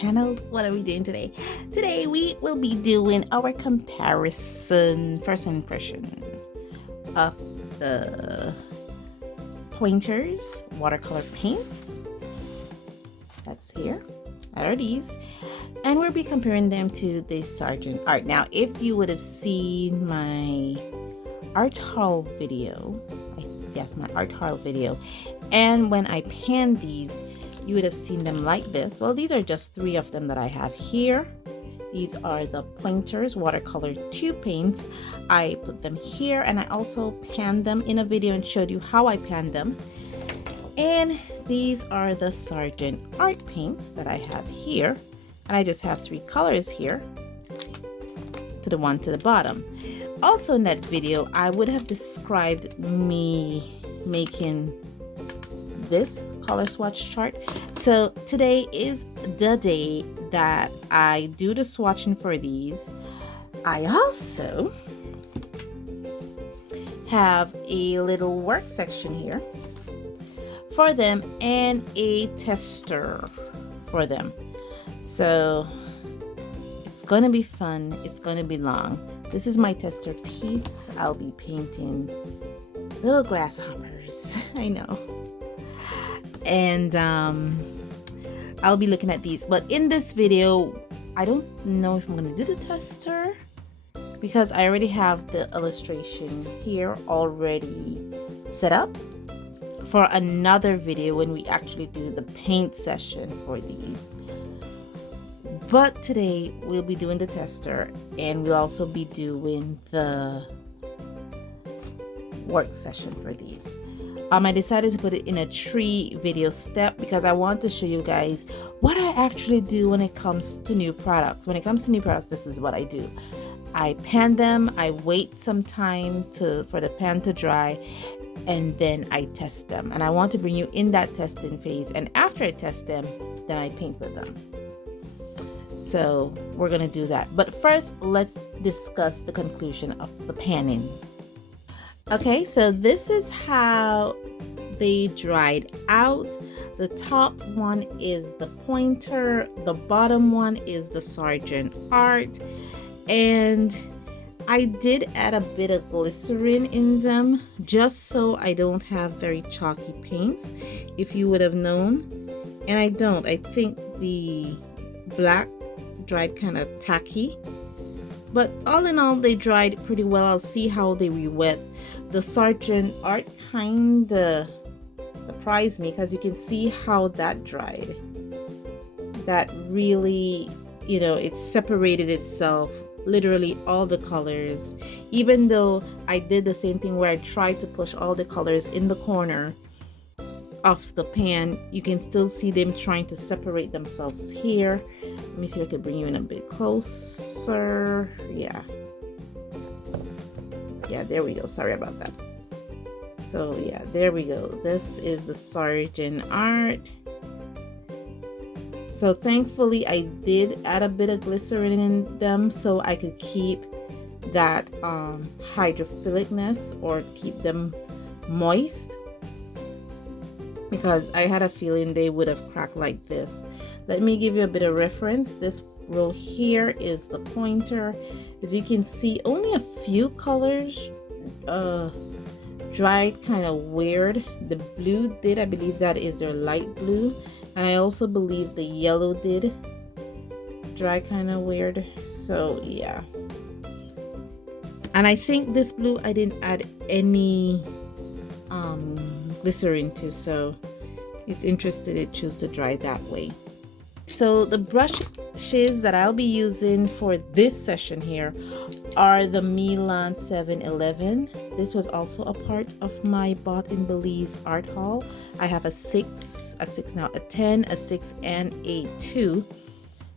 channel. What are we doing today? Today we will be doing our comparison, first impression of the Pointer's watercolor paints. That's here. That are these. And we'll be comparing them to the Sargent Art. Now, if you would have seen my art haul video, my art haul video, and when I panned these, you would have seen them like this. Well, these are just 3 of them that I have here. These are the Pointer's watercolor tube paints. I put them here, and I also panned them in a video and showed you how I panned them. And these are the Sargent Art paints that I have here, and I just have 3 colors here to the one to the bottom. Also in that video, I would have described me making this color swatch chart. So today is the day that I do the swatching for these. I also have a little work section here for them and a tester for them. So it's going to be fun. It's going to be long. This is my tester piece. I'll be painting little grasshoppers. I know. And I'll be looking at these. But in this video, I don't know if I'm going to do the tester because I already have the illustration here already set up for another video when we actually do the paint session for these. But today we'll be doing the tester, and we'll also be doing the work session for these. I decided to put it in a 3 video step because I want to show you guys what I actually do when it comes to new products. When it comes to new products, this is what I do. I pan them, I wait some time for the pan to dry, and then I test them. And I want to bring you in that testing phase. And after I test them, then I paint with them. So we're going to do that. But first, let's discuss the conclusion of the panning. Okay, so this is how they dried out. The top one is the Pointer, the bottom one is the Sargent Art, and I did add a bit of glycerin in them just so I don't have very chalky paints, if you would have known. And I don't. I think the black dried kind of tacky, but all in all they dried pretty well. I'll see how they re-wet. The Sargent Art kind of surprised me because you can see how that dried. That really, it separated itself, literally all the colors. Even though I did the same thing where I tried to push all the colors in the corner of the pan, you can still see them trying to separate themselves here. Let me see if I can bring you in a bit closer. Yeah, there we go. Sorry about that. So yeah, there we go. This is the Sargent Art. So thankfully I did add a bit of glycerin in them so I could keep that hydrophilicness, or keep them moist, because I had a feeling they would have cracked like this. Let me give you a bit of reference. This row here is the Pointer. As you can see, only a few colors dried kind of weird. The blue did, I believe that is their light blue, and I also believe the yellow did dry kind of weird. So yeah, and I think this blue I didn't add any glycerin to, so it's interesting it chose to dry that way. So the brushes that I'll be using for this session here are the Milan 711. This was also a part of my bought in Belize art haul. I have a 6 now, a 10, a 6, and a 2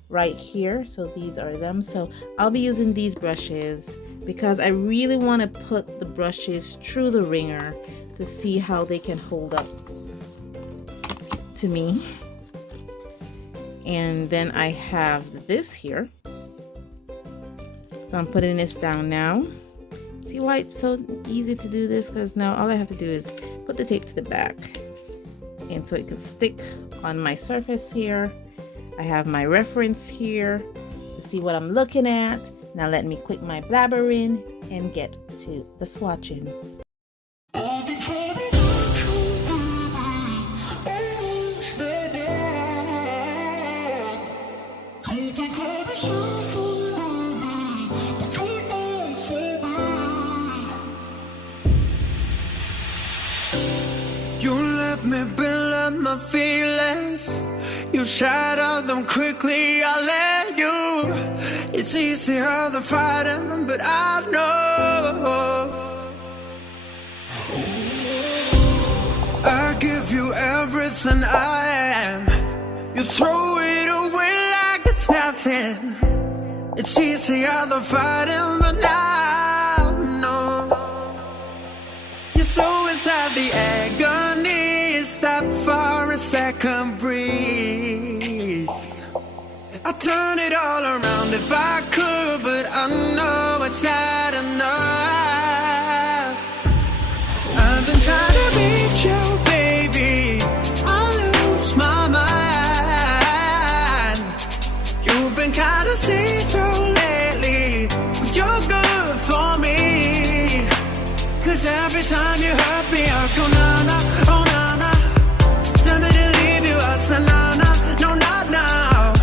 right here. So these are them. So I'll be using these brushes because I really want to put the brushes through the wringer to see how they can hold up to me. And then I have this here. So I'm putting this down now. See why it's so easy to do this? Because now all I have to do is put the tape to the back, and so it can stick on my surface here. I have my reference here to see what I'm looking at. Now let me quit my blabbering and get to the swatching. You let me build up my feelings. You shatter them quickly, I let you. It's easier than fighting, but I know I give you everything I am. You throw it away like it's nothing. It's easier than fighting, but I know you're so inside the agony. Stop for a second, breathe. I'd turn it all around if I could, but I know it's not enough. I've been trying to reach you, baby. I lose my mind. You've been kinda see-through lately, but you're good for me. Cause every time you hurt me, I go na-na, oh na-na. Tell me to leave you, I say na-na, no not now.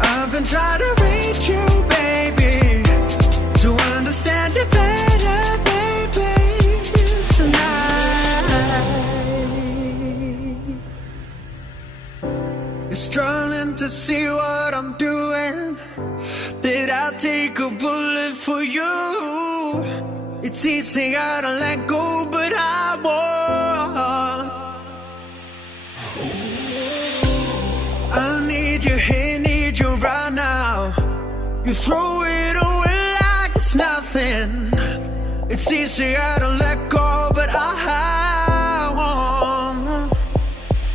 I've been trying to reach you, baby, to understand you better, baby, tonight. You're struggling to see what I'm doing. Did I take a bullet for you? It's easier to let go, but I won't. I need you here, need you right now. You throw it away like it's nothing. It's easier to let go, but I won't.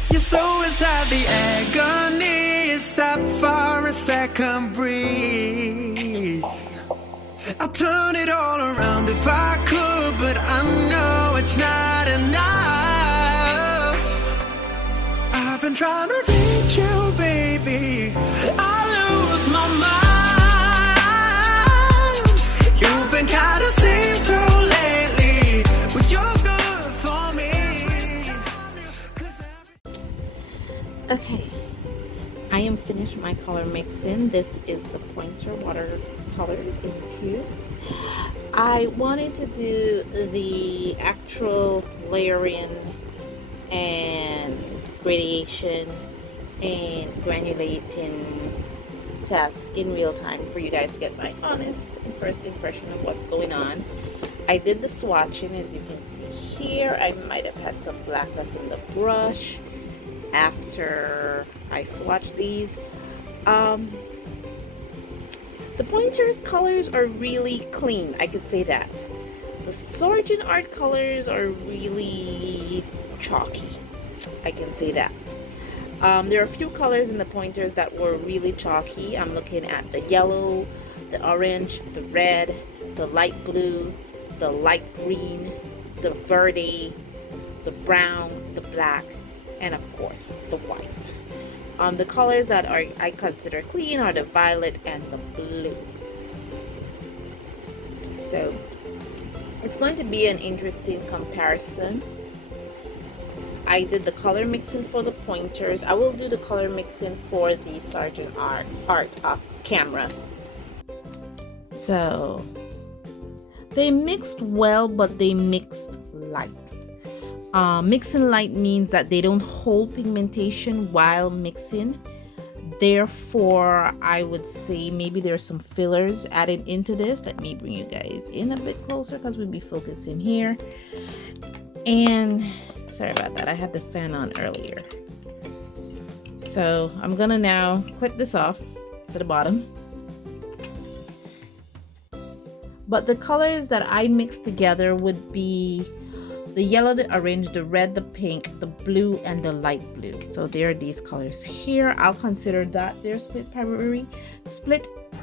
You're so inside the agony. Stop for a second, breathe. I'll turn it all around if I could, but I know it's not enough. I've been trying to reach you, baby. I lose my mind. You've been kinda see-through lately, but you're good for me. Okay, I am finished my color mixing. This is the Pointer Watercolors in tubes. I wanted to do the actual layering and gradation and granulating tests in real time for you guys to get my honest and first impression of what's going on. I did the swatching, as you can see here. I might have had some black left in the brush after I swatched these. The Pointer's colors are really clean, I could say that. The Sargent Art colors are really chalky, I can say that. There are a few colors in the Pointers that were really chalky. I'm looking at the yellow, the orange, the red, the light blue, the light green, the verde, the brown, the black, and of course the white. The colors that I consider clean are the violet and the blue. So it's going to be an interesting comparison. I did the color mixing for the Pointers. I will do the color mixing for the Sargent Art off camera. So they mixed well, but they mixed light. Mixing light means that they don't hold pigmentation while mixing. Therefore, I would say maybe there's some fillers added into this. Let me bring you guys in a bit closer because we'll be focusing here. And sorry about that, I had the fan on earlier. So I'm gonna now clip this off to the bottom. But the colors that I mixed together would be the yellow, the orange, the red, the pink, the blue, and the light blue. So there are these colors here. I'll consider that they're split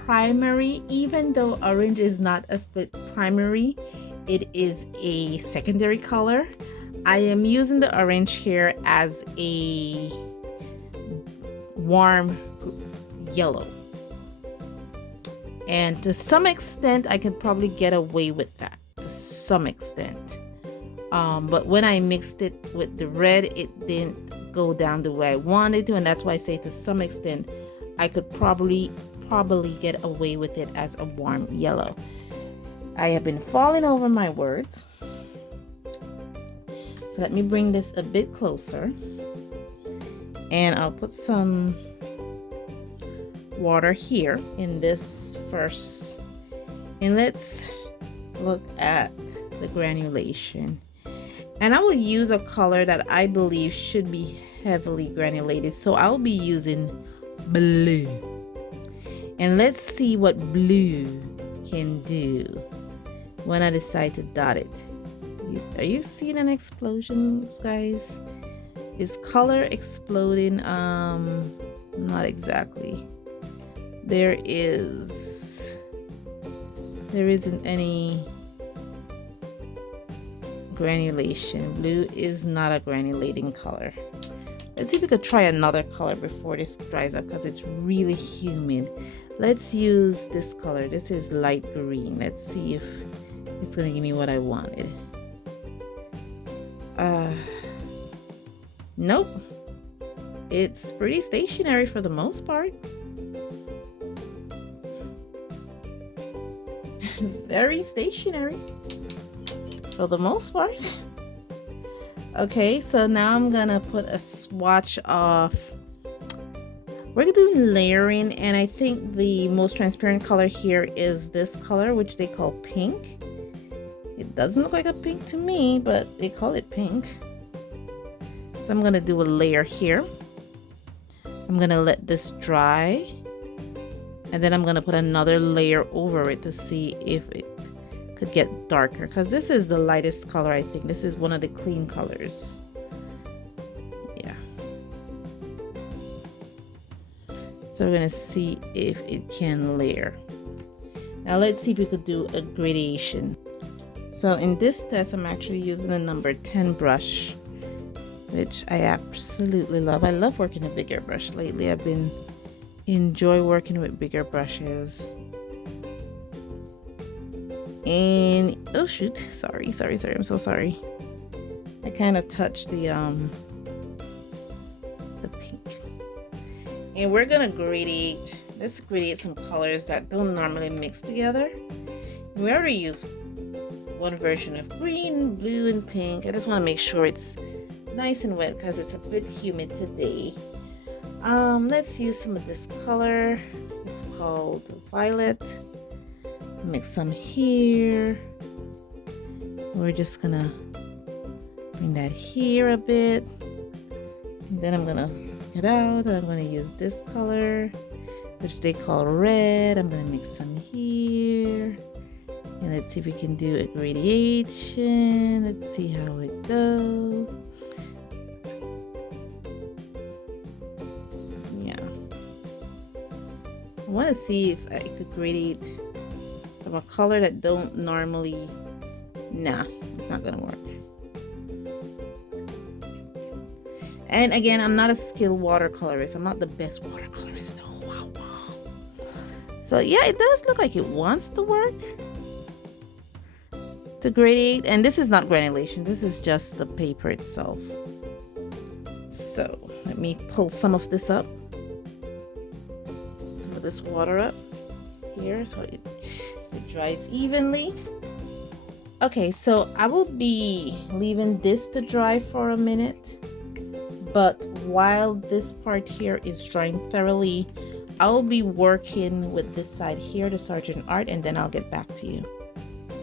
primary, even though orange is not a split primary. It is a secondary color. I am using the orange here as a warm yellow. And to some extent, I could probably get away with that, to some extent. But when I mixed it with the red, it didn't go down the way I wanted to, and that's why I say to some extent, I could probably get away with it as a warm yellow. I have been falling over my words. So let me bring this a bit closer, and I'll put some water here in this first, and let's look at the granulation. And I will use a color that I believe should be heavily granulated, so I'll be using blue, and let's see what blue can do when I decide to dot it. Are you seeing an explosion, guys? Is color exploding? Not exactly. There isn't any granulation. Blue is not a granulating color. Let's see if we could try another color before this dries up, because it's really humid. Let's use this color. This is light green. Let's see if it's gonna give me what I wanted. Nope. It's pretty stationary for the most part. Very stationary for the most part. Okay, so now I'm gonna put a swatch of, we're doing layering, and I think the most transparent color here is this color, which they call pink. It doesn't look like a pink to me, but they call it pink. So I'm gonna do a layer here. I'm gonna let this dry, and then I'm gonna put another layer over it to see if it could get darker, because this is the lightest color. I think this is one of the clean colors. Yeah. So we're gonna see if it can layer. Now let's see if we could do a gradation. So in this test, I'm actually using a number 10 brush, which I absolutely love. I love working a bigger brush lately. I've been enjoy working with bigger brushes. And oh shoot, sorry, I'm so sorry. I kind of touched the pink. And we're gonna gradate. Let's gradate some colors that don't normally mix together. We already used one version of green, blue, and pink. I just want to make sure it's nice and wet because it's a bit humid today. Let's use some of this color. It's called violet. Mix some here. We're just gonna bring that here a bit. And then I'm gonna get out, and I'm gonna use this color, which they call red. I'm gonna mix some here. And let's see if we can do a gradation. Let's see how it goes. Yeah. I want to see if I could gradate from a color that don't normally. Nah, it's not gonna work. And again, I'm not a skilled watercolorist. I'm not the best watercolorist. Oh, wow. So yeah, it does look like it wants to work. To gradate, and this is not granulation, this is just the paper itself. So let me pull some of this up, some of this water up here, so it dries evenly. Okay, so I will be leaving this to dry for a minute, but while this part here is drying thoroughly, I will be working with this side here, the Sargent Art, and then I'll get back to you.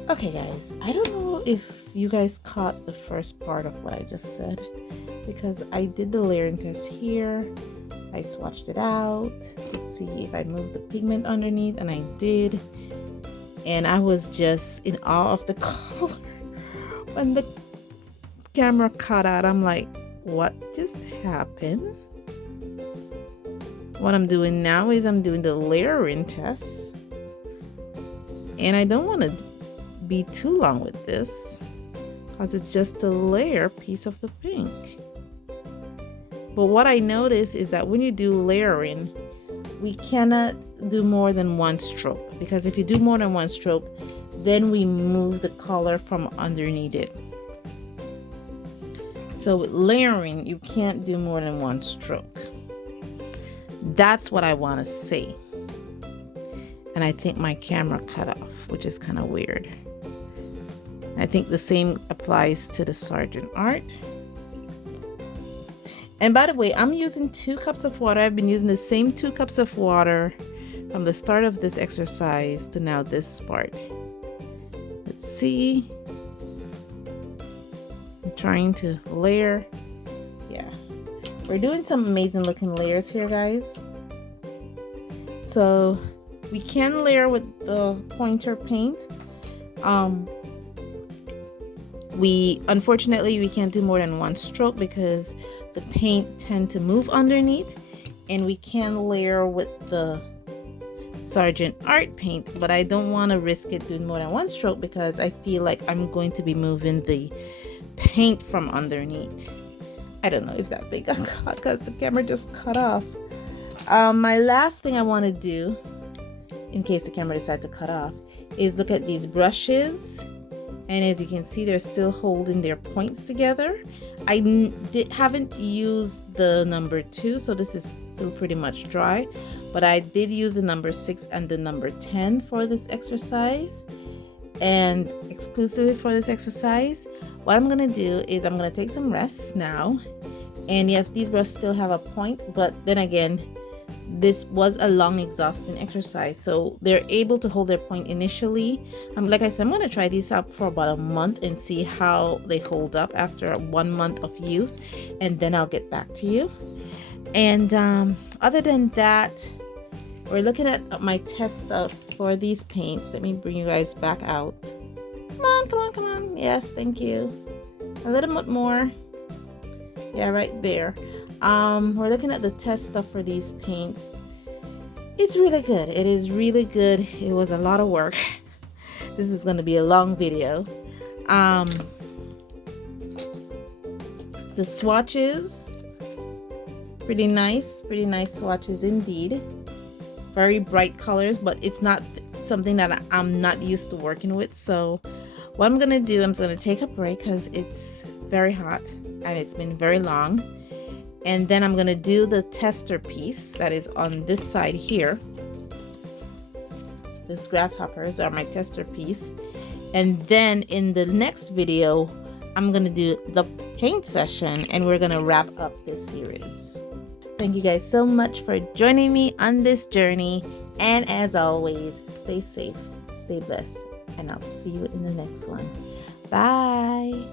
Okay guys, I don't know if you guys caught the first part of what I just said, because I did the layering test here. I swatched it out to see if I moved the pigment underneath, and I did. And I was just in awe of the color. When the camera cut out, I'm like, what just happened? What I'm doing now is I'm doing the layering test. And I don't want to be too long with this because it's just a layer piece of the pink. But what I notice is that when you do layering, we cannot do more than one stroke, because if you do more than one stroke, then we move the color from underneath it. So with layering, you can't do more than one stroke. That's what I want to say. And I think my camera cut off, which is kind of weird. I think the same applies to the Sargent Art. And by the way, I'm using 2 cups of water. I've been using the same 2 cups of water from the start of this exercise to now this part. Let's see. I'm trying to layer. Yeah, we're doing some amazing looking layers here, guys. So we can layer with the pointer paint. Unfortunately we can't do more than one stroke because the paint tend to move underneath, and we can layer with the Sargent Art paint, but I don't want to risk it doing more than one stroke because I feel like I'm going to be moving the paint from underneath. I don't know if that thing got caught because the camera just cut off. My last thing I want to do, in case the camera decided to cut off, is look at these brushes. And as you can see, they're still holding their points together. I haven't used the number 2, so this is still pretty much dry. But I did use the number 6 and the number 10 for this exercise. And exclusively for this exercise, what I'm going to do is I'm going to take some rests now. And yes, these brushes still have a point, but then again, this was a long exhausting exercise, so they're able to hold their point initially. Like I said, I'm going to try these out for about a month and see how they hold up after 1 month of use, and then I'll get back to you. And other than that, we're looking at my test stuff for these paints. Let me bring you guys back out. Come on, come on, come on. Yes, thank you. A little bit more. Yeah, right there. We're looking at the test stuff for these paints. It's really good. It is really good. It was a lot of work. This is going to be a long video. The swatches, pretty nice swatches indeed. Very bright colors, but it's not something that I'm not used to working with. So what I'm going to do, I'm going to take a break because it's very hot and it's been very long. And then I'm going to do the tester piece that is on this side here. These grasshoppers are my tester piece. And then in the next video, I'm going to do the paint session and we're going to wrap up this series. Thank you guys so much for joining me on this journey. And as always, stay safe, stay blessed, and I'll see you in the next one. Bye.